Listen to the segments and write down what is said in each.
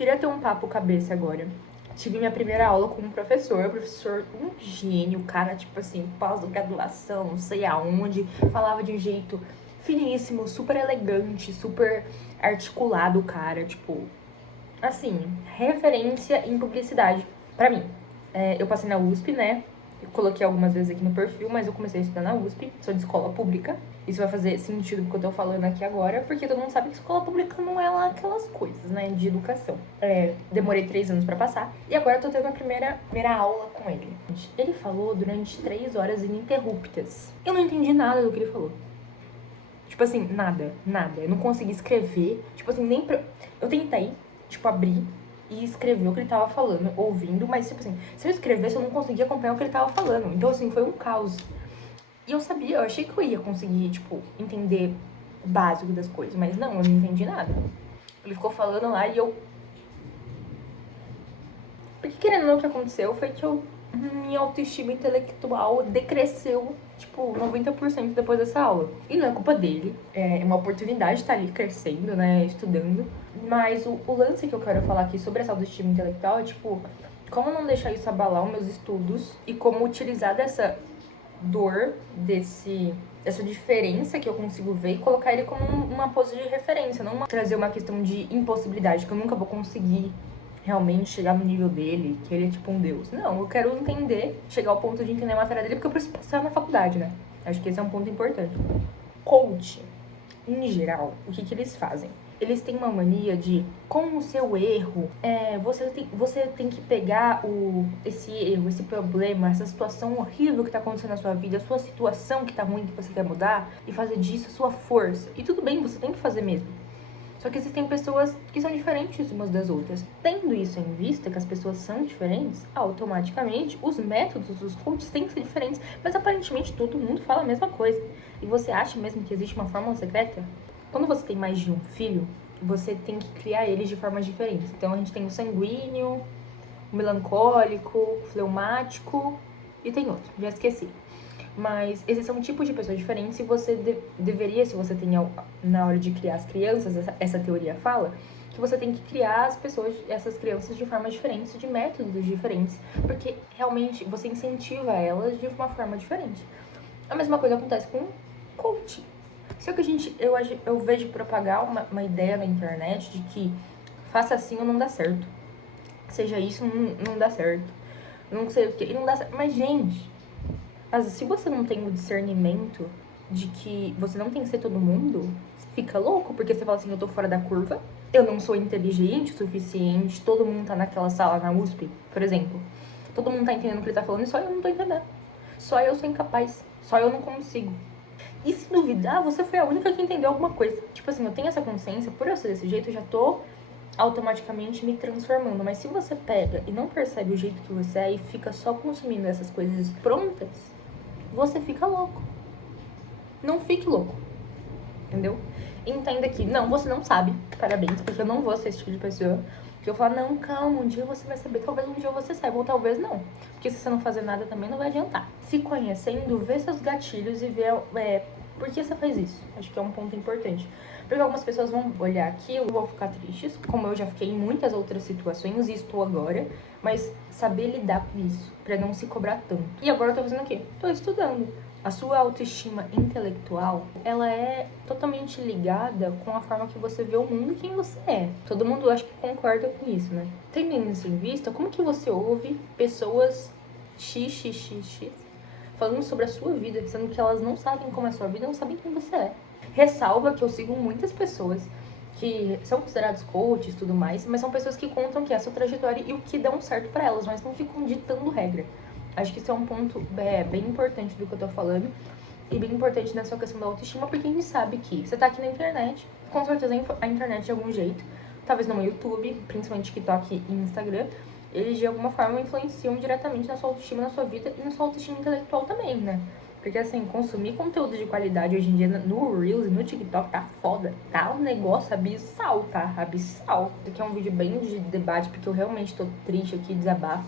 Queria ter um papo cabeça agora. Tive minha primeira aula com um professor um gênio, cara, tipo assim, pós-graduação, não sei aonde, falava de um jeito finíssimo, super elegante, super articulado, cara, tipo, assim, referência em publicidade pra mim. Eu passei na USP, né? Eu coloquei algumas vezes aqui no perfil, mas eu comecei a estudar na USP, sou de escola pública. Isso vai fazer sentido porque eu tô falando aqui agora, porque todo mundo sabe que escola pública não é lá aquelas coisas, né, de educação. Demorei 3 anos pra passar, e agora eu tô tendo a primeira aula com ele. Ele falou durante 3 horas ininterruptas. Eu não entendi nada do que ele falou. Tipo assim, nada. Eu não consegui escrever, tipo assim, nem pra... Eu tentei, tipo, abrir e escrever o que ele tava falando, ouvindo, mas, tipo assim, se eu escrevesse, eu não conseguia acompanhar o que ele tava falando. Então, assim, foi um caos. E eu sabia, eu achei que eu ia conseguir, tipo, entender o básico das coisas, mas não, eu não entendi nada. Ele ficou falando lá e eu... Porque, querendo ou não, o que aconteceu foi que minha autoestima intelectual decresceu, tipo, 90% depois dessa aula. E não é culpa dele, é uma oportunidade estar ali crescendo, né, estudando. Mas o lance que eu quero falar aqui sobre essa autoestima intelectual é, tipo, como não deixar isso abalar os meus estudos e como utilizar dessa dor, dessa diferença que eu consigo ver e colocar ele como uma pose de referência, não trazer uma questão de impossibilidade, que eu nunca vou conseguir realmente chegar no nível dele, que ele é tipo um deus. Não, eu quero entender, chegar ao ponto de entender a matéria dele, porque eu preciso passar na faculdade, né? Acho que esse é um ponto importante. Coach, em geral, o que eles fazem? Eles têm uma mania de, com o seu erro, você tem que pegar esse erro, esse problema, essa situação horrível que tá acontecendo na sua vida, a sua situação que tá ruim, que você quer mudar, e fazer disso a sua força. E tudo bem, você tem que fazer mesmo. Só que existem pessoas que são diferentes umas das outras. Tendo isso em vista, que as pessoas são diferentes, automaticamente os métodos dos coaches têm que ser diferentes. Mas aparentemente todo mundo fala a mesma coisa. E você acha mesmo que existe uma fórmula secreta? Quando você tem mais de um filho, você tem que criar eles de formas diferentes. Então a gente tem o sanguíneo, o melancólico, o fleumático e tem outro, já esqueci. Mas esses são tipos de pessoas diferentes e você deveria, se você tem na hora de criar as crianças, essa teoria fala, que você tem que criar essas crianças de formas diferentes, de métodos diferentes, porque realmente você incentiva elas de uma forma diferente. A mesma coisa acontece com coaching. Só que eu vejo propagar uma ideia na internet de que faça assim ou não dá certo. Seja isso, não dá certo. Não sei o que, e não dá certo. Mas, gente, se você não tem o discernimento de que você não tem que ser todo mundo, você fica louco, porque você fala assim, eu tô fora da curva, eu não sou inteligente o suficiente, todo mundo tá naquela sala na USP, por exemplo. Todo mundo tá entendendo o que ele tá falando e só eu não tô entendendo. Só eu sou incapaz. Só eu não consigo. E se duvidar, você foi a única que entendeu alguma coisa. Tipo assim, eu tenho essa consciência, por eu ser desse jeito, eu já tô automaticamente me transformando. Mas se você pega e não percebe o jeito que você é e fica só consumindo essas coisas prontas, você fica louco. Não fique louco. Entendeu? Entenda que, não, você não sabe. Parabéns, porque eu não vou ser esse tipo de pessoa. Que eu falo, não, calma, um dia você vai saber. Talvez um dia você saiba, ou talvez não. Porque se você não fazer nada também não vai adiantar. Se conhecendo, vê seus gatilhos e vê por que você faz isso. Acho que é um ponto importante. Porque algumas pessoas vão olhar aquilo e vão ficar tristes, como eu já fiquei em muitas outras situações e estou agora. Mas saber lidar com isso, pra não se cobrar tanto. E agora eu tô fazendo o quê? Tô estudando. A sua autoestima intelectual, ela é totalmente ligada com a forma que você vê o mundo e quem você é. Todo mundo acho que concorda com isso, né? Tendo isso em vista, como que você ouve pessoas xxxx falando sobre a sua vida, sendo que elas não sabem como é a sua vida, não sabem quem você é? Ressalva que eu sigo muitas pessoas que são considerados coaches e tudo mais, mas são pessoas que contam que é a sua trajetória e o que dão certo pra elas, mas não ficam ditando regra. Acho que isso é um ponto bem importante do que eu tô falando e bem importante nessa questão da autoestima, porque a gente sabe que você tá aqui na internet, com certeza a internet de algum jeito, talvez no YouTube, principalmente TikTok e Instagram, eles de alguma forma influenciam diretamente na sua autoestima, na sua vida e na sua autoestima intelectual também, né? Porque assim, consumir conteúdo de qualidade hoje em dia no Reels e no TikTok tá foda. Tá um negócio abissal, tá? Abissal. Isso aqui é um vídeo bem de debate, porque eu realmente tô triste aqui, desabafo.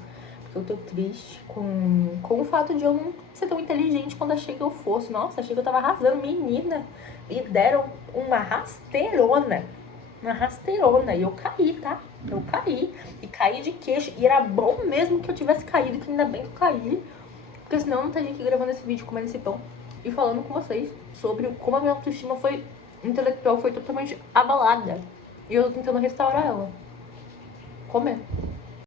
Eu tô triste com o fato de eu não ser tão inteligente quando achei que eu fosse. Nossa, achei que eu tava arrasando, menina. Me deram uma rasteirona. uma rasteirona. E eu caí, tá? Eu caí. E caí de queixo. E era bom mesmo que eu tivesse caído, que ainda bem que eu caí. Porque senão eu não estaria aqui gravando esse vídeo, comendo esse pão. E falando com vocês sobre como a minha autoestima foi intelectual, foi totalmente abalada. E eu tô tentando restaurar ela. Comer.